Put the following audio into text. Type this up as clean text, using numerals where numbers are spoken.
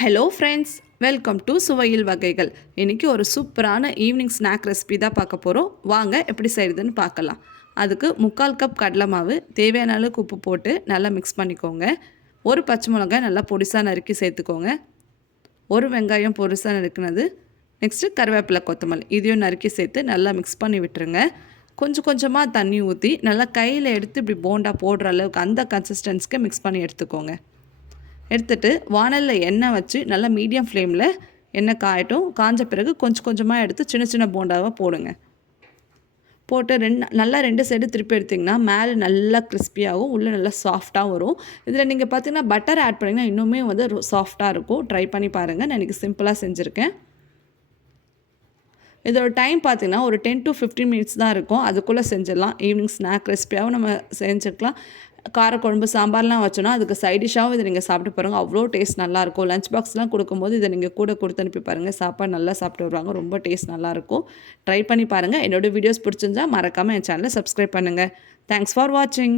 Hello friends, welcome to சுவையில் வகைகள். இன்றைக்கி ஒரு சூப்பரான ஈவினிங் ஸ்நாக் ரெசிபி தான் பார்க்க போகிறோம். வாங்க எப்படி செய்கிறதுன்னு பார்க்கலாம். அதுக்கு 3/4 கப் கடலை மாவு, தேவையான அளவுக்கு உப்பு போட்டு நல்லா மிக்ஸ் பண்ணிக்கோங்க. ஒரு பச்சை மிளகாய் நல்லா பொடிசாக நறுக்கி சேர்த்துக்கோங்க. ஒரு வெங்காயம் பொடிசாக நறுக்கினது. நெக்ஸ்ட்டு கருவேப்பிலை, கொத்தமல்லி இதையும் நறுக்கி சேர்த்து நல்லா மிக்ஸ் பண்ணி விட்டுருங்க. கொஞ்சம் கொஞ்சமாக தண்ணி ஊற்றி நல்லா கையில் எடுத்து இப்படி போண்டா போடுற அளவுக்கு அந்த கன்சிஸ்டன்ஸ்க்கு மிக்ஸ் பண்ணி எடுத்துக்கோங்க. எடுத்துகிட்டு வானலில் எண்ணெய் வச்சு நல்லா மீடியம் ஃப்ளேமில் எண்ணெய் காயட்டும். காஞ்ச பிறகு கொஞ்சம் கொஞ்சமாக எடுத்து சின்ன சின்ன போண்டாவாக போடுங்க. போட்டு நல்லா 2 சைடு திருப்பி எடுத்திங்கன்னா மேலே நல்லா கிறிஸ்பியாகவும் உள்ளே நல்லா சாஃப்டாக வரும். இதில் நீங்கள் பார்த்தீங்கன்னா பட்டர் ஆட் பண்ணிங்கன்னா இன்னுமே வந்து சாஃப்டாக இருக்கும். ட்ரை பண்ணி பாருங்கள். நான் இன்றைக்கி சிம்பிளாக செஞ்சுருக்கேன். இதோட டைம் பார்த்திங்கன்னா ஒரு 10 to 15 மினிட்ஸ் தான் இருக்கும். அதுக்குள்ளே செஞ்சிடலாம். ஈவினிங் ஸ்நாக் ரெசிபியாகவும் நம்ம செஞ்சுக்கலாம். காரக்குழம்பு, சாம்பார்லாம் வச்சோன்னா அதுக்கு சைடிஷ்ஷாகவும் இதை நீங்கள் சாப்பிட்டு பாருங்கள். அவ்வளோ டேஸ்ட் நல்லாயிருக்கும். லஞ்ச் பாக்ஸ்லாம் கொடுக்கும்போது இதை நீங்கள் கூட கொடுத்து அனுப்பி பாருங்கள். சாப்பாடு நல்லா சாப்பிட்டு வருவாங்க. ரொம்ப டேஸ்ட் நல்லாயிருக்கும். ட்ரை பண்ணி பாருங்கள். என்னோடய வீடியோஸ் பிடிச்சிருந்தா மறக்காமல் என் சேனலை சப்ஸ்கிரைப் பண்ணுங்கள். தேங்க்ஸ் ஃபார் வாட்சிங்.